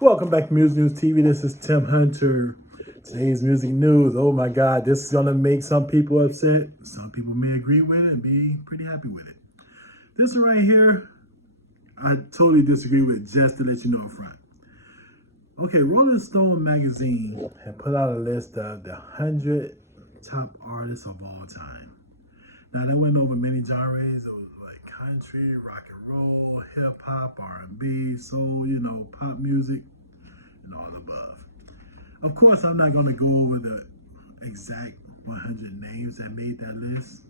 Welcome back to Music News TV. This is Tim Hunter. Today's music news. Oh my God, this is gonna make some people upset. Some people may agree with it and be pretty happy with it. This right here, I totally disagree with, just to let you know up front. Okay, Rolling Stone magazine had put out a list of the 100 top artists of all time. Now they went over many genres. It was like country, rock and roll, hip hop, R&B, soul, pop music, and all above. Of course, I'm not gonna go over the exact 100 names that made that list,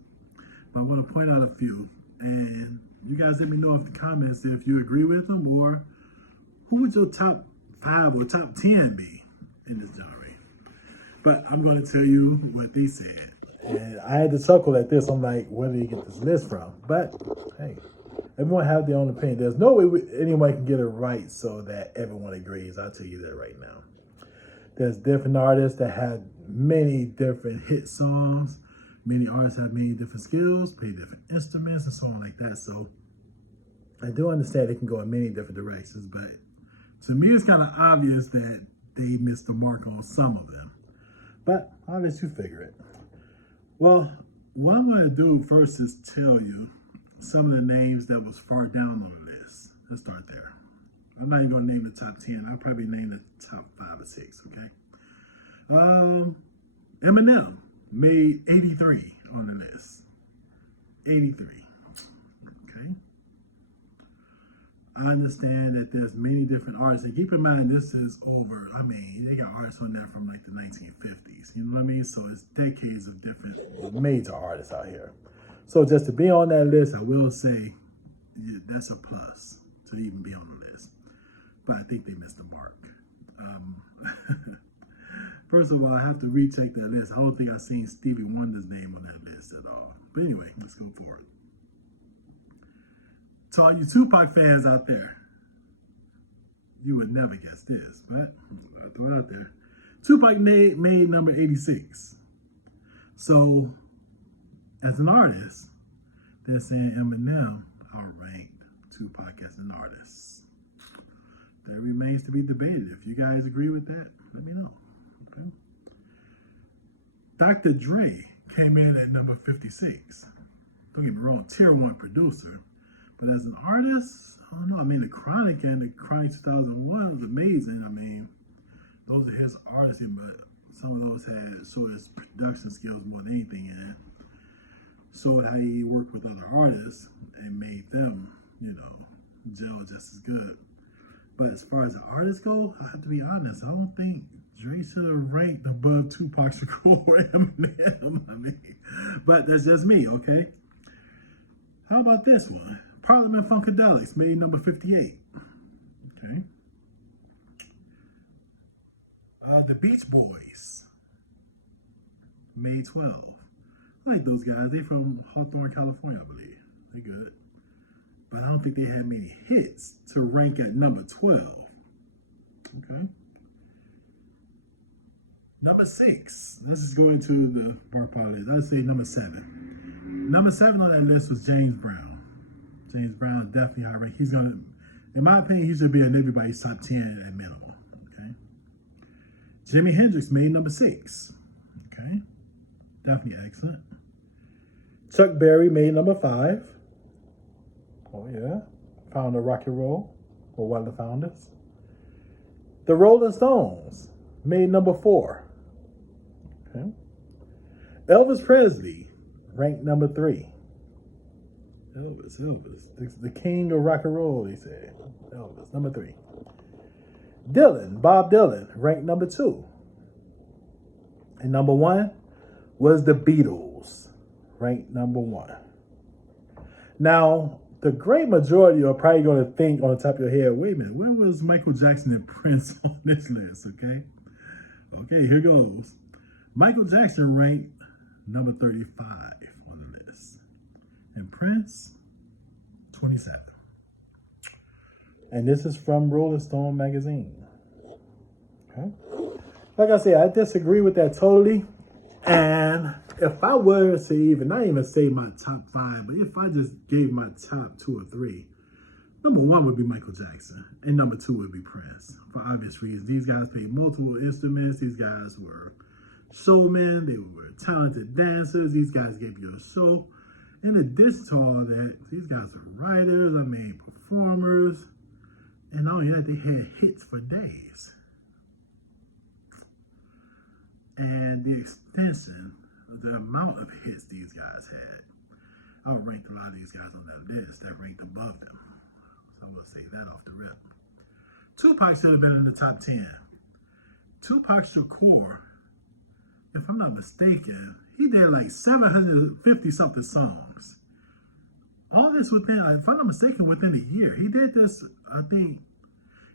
but I'm gonna point out a few. And you guys let me know in the comments if you agree with them, or who would your top 5 or top 10 be in this genre. But I'm going to tell you what they said. And I had to chuckle at this. I'm like, where did he get this list from? But hey, everyone have their own opinion. There's no way anyone can get it right so that everyone agrees. I'll tell you that right now. There's different artists that have many different hit songs. Many artists have many different skills, play different instruments, and so on like that. So I do understand it can go in many different directions, but to me, it's kind of obvious that they missed the mark on some of them. But I'll let you figure it. Well, what I'm going to do first is tell you some of the names that was far down on the list. Let's start there. I'm not even going to name the top 10. I'll probably name the top 5 or 6, okay? Eminem made 83 on the list. 83. Okay. I understand that there's many different artists. And keep in mind, this is over. I mean, they got artists on there from like the 1950s. You know what I mean? So it's decades of different major artists out here. So just to be on that list, I will say that's a plus to even be on the list. But I think they missed the mark. First of all, I have to recheck that list. I don't think I've seen Stevie Wonder's name on that list at all. But anyway, let's go forward. To all you Tupac fans out there, you would never guess this, but I'll throw it out there. Tupac made number 86. So, as an artist, they're saying Eminem outranked Tupac as an artist. That remains to be debated. If you guys agree with that, let me know. Okay. Dr. Dre came in at number 56. Don't get me wrong, tier 1 producer. But as an artist, I don't know. I mean, The Chronic and The Chronic 2001 was amazing. I mean, those are his artists, but some of those had showed his production skills more than anything, and showed how he worked with other artists and made them, gel just as good. But as far as the artists go, I have to be honest. I don't think Dre should have ranked above Tupac Shakur or Eminem. I mean, but that's just me, okay? How about this one? Parliament Funkadelics made number 58. Okay. The Beach Boys made 12. I like those guys. They from Hawthorne, California, I believe. They're good. But I don't think they had many hits to rank at number 12. Okay. Number 6. Let's just go into the bar party. I'd say number 7. Number 7 on that list was James Brown. James Brown, definitely high rank. He's gonna, in my opinion, he should be in everybody's top 10 at minimum. Okay. Jimi Hendrix made number 6. Okay. Definitely excellent. Chuck Berry made number 5. Oh yeah. Founder of rock and roll, or one of the founders. The Rolling Stones made number 4. Okay. Elvis Presley ranked number 3. Elvis, the king of rock and roll, they said. Elvis, number 3. Bob Dylan, ranked number 2. And number 1 was the Beatles, ranked number 1. Now, the great majority are probably going to think on the top of your head, wait a minute, where was Michael Jackson and Prince on this list, okay? Okay, here goes. Michael Jackson ranked number 35 on the list. And Prince, 27. And this is from Rolling Stone magazine. Okay. Like I said, I disagree with that totally. And if I were to even, not even say my top 5, but if I just gave my top 2 or 3, Number one would be Michael Jackson, and number two would be Prince, for obvious reasons. These guys played multiple instruments. These guys were showmen. They were talented dancers. These guys gave you a show. In addition to all that, these guys are writers, performers, and not only that, they had hits for days. And the extension, the amount of hits these guys had, I'll rank a lot of these guys on that list that ranked above them. So I'm going to say that off the rip. Tupac should have been in the top 10. Tupac Shakur, if I'm not mistaken, he did like 750 something songs. All this within, if I'm not mistaken, within a year. He did this, I think,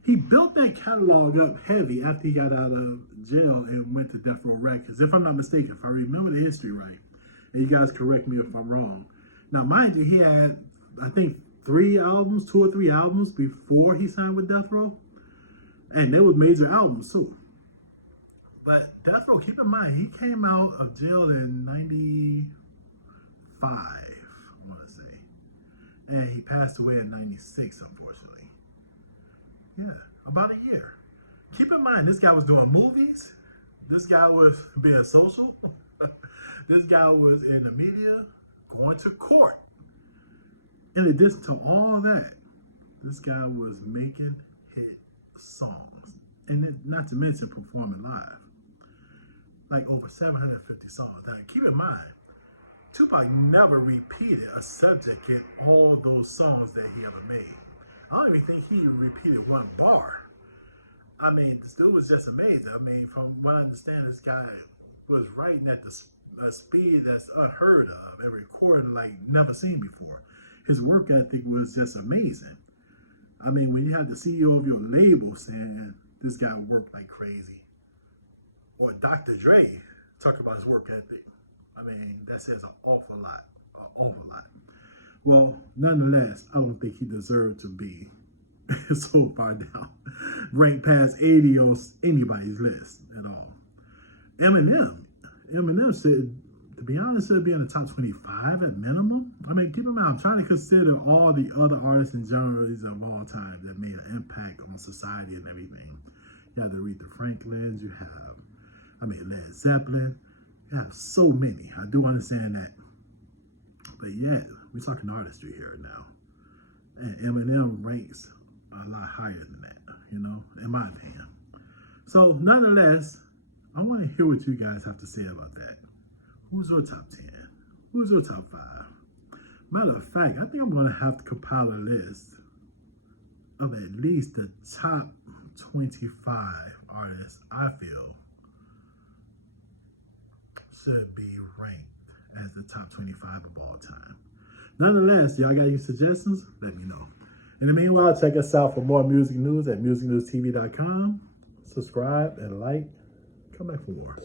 he built that catalog up heavy after he got out of jail and went to Death Row Records. If I'm not mistaken, if I remember the history right, and you guys correct me if I'm wrong. Now, mind you, he had, I think, 2 or 3 albums before he signed with Death Row. And they were major albums, too. But Death Row, keep in mind, he came out of jail in 95, I want to say. And he passed away in 96, unfortunately. Yeah, about a year. Keep in mind, this guy was doing movies. This guy was being social. This guy was in the media, going to court. In addition to all that, this guy was making hit songs. And not to mention performing live. Like over 750 songs. Now, keep in mind, Tupac never repeated a subject in all those songs that he ever made. I don't even think he repeated one bar. I mean, this dude was just amazing. I mean, from what I understand, this guy was writing at the speed that's unheard of and recording like never seen before. His work ethic was just amazing. I mean, when you have the CEO of your label saying this guy worked like crazy, or Dr. Dre talk about his work ethic, I mean, that says an awful lot, Well, nonetheless, I don't think he deserved to be so far down, ranked past 80 on anybody's list at all. Eminem said, to be honest, should be in the top 25 at minimum. I mean, keep in mind, I'm trying to consider all the other artists and genres of all time that made an impact on society and everything. You have the Aretha Franklins, you have, Led Zeppelin. You have so many. I do understand that. But yeah, we're talking artistry here now. And Eminem ranks a lot higher than that, in my opinion. So, nonetheless, I want to hear what you guys have to say about that. Who's your top 10? Who's your top 5? Matter of fact, I think I'm going to have to compile a list of at least the top 25 artists I feel should be ranked as the top 25 of all time. Nonetheless, y'all got any suggestions? Let me know. In the meanwhile, check us out for more music news at musicnewstv.com. Subscribe and like. Come back for more.